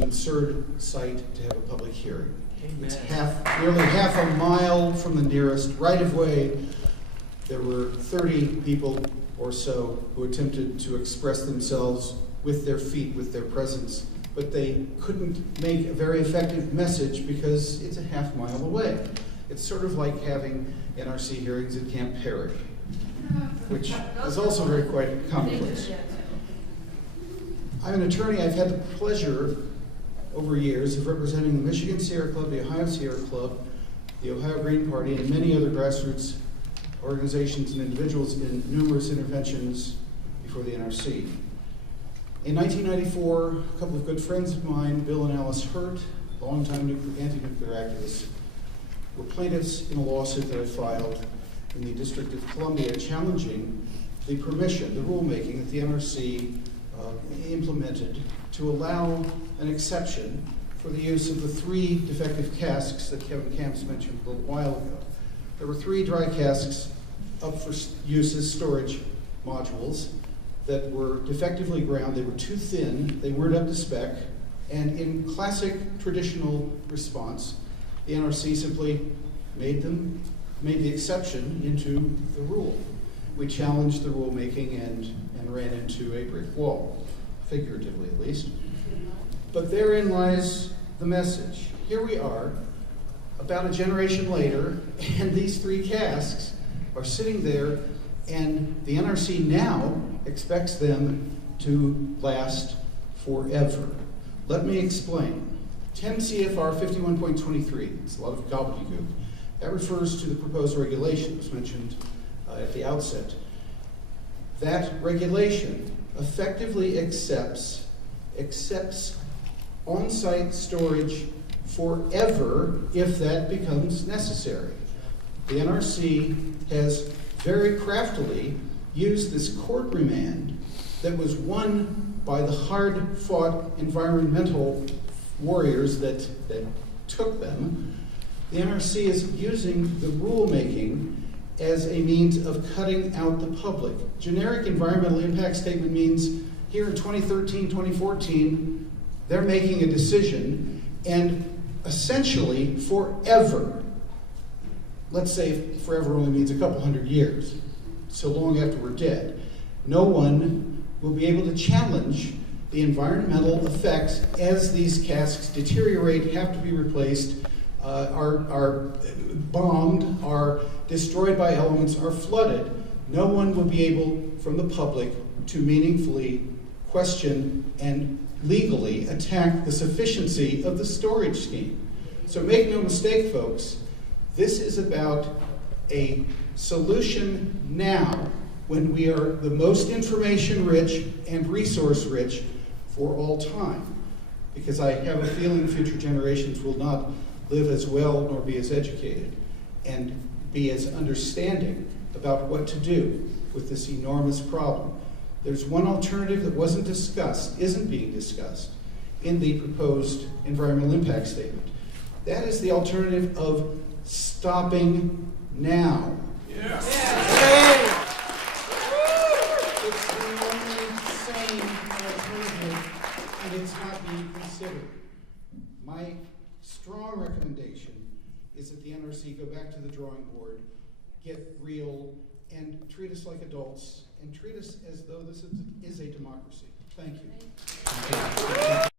An absurd sight to have a public hearing. Amen. It's nearly half a mile from the nearest right-of-way. There were 30 people or so who attempted to express themselves with their feet, with their presence, but they couldn't make a very effective message because it's a half mile away. It's sort of like having NRC hearings at Camp Perry, which is also very quite commonplace. I'm an attorney. I've had the pleasure over years of representing the Michigan Sierra Club, the Ohio Sierra Club, the Ohio Green Party, and many other grassroots organizations and individuals in numerous interventions before the NRC. In 1994, a couple of good friends of mine, Bill and Alice Hurt, longtime anti-nuclear activists, were plaintiffs in a lawsuit that I filed in the District of Columbia challenging the permission, the rulemaking that the NRC implemented to allow an exception for the use of the 3 defective casks that Kevin Camps mentioned a little while ago. There were 3 dry casks up for use as storage modules that were defectively ground. They were too thin, they weren't up to spec, and in classic traditional response, the NRC simply made the exception into the rule. We challenged the rulemaking and ran into a brick wall, figuratively at least. But therein lies the message. Here we are, about a generation later, and these 3 casks are sitting there, and the NRC now expects them to last forever. Let me explain. 10 CFR 51.23, it's a lot of gobbledygook. That refers to the proposed regulation, as mentioned at the outset. That regulation effectively accepts on-site storage forever if that becomes necessary. The NRC has very craftily used this court remand that was won by the hard-fought environmental warriors that took them. The NRC is using the rulemaking as a means of cutting out the public. Generic environmental impact statement means here in 2013, 2014, they're making a decision, and essentially forever, let's say forever only means a couple hundred years, so long after we're dead, no one will be able to challenge the environmental effects as these casks deteriorate, have to be replaced, are bombed, are destroyed by elements, are flooded. No one will be able, from the public, to meaningfully question and legally attack the sufficiency of the storage scheme. So make no mistake, folks, this is about a solution now when we are the most information-rich and resource-rich for all time. Because I have a feeling future generations will not live as well nor be as educated and be as understanding about what to do with this enormous problem. There's one alternative that wasn't discussed, isn't being discussed in the proposed environmental impact statement. That is the alternative of stopping now. Yes. It's the only sane alternative, and it's not being considered. My strong recommendation is that the NRC go back to the drawing board, get real, and treat us like adults, and treat us as though this is a democracy. Thank you.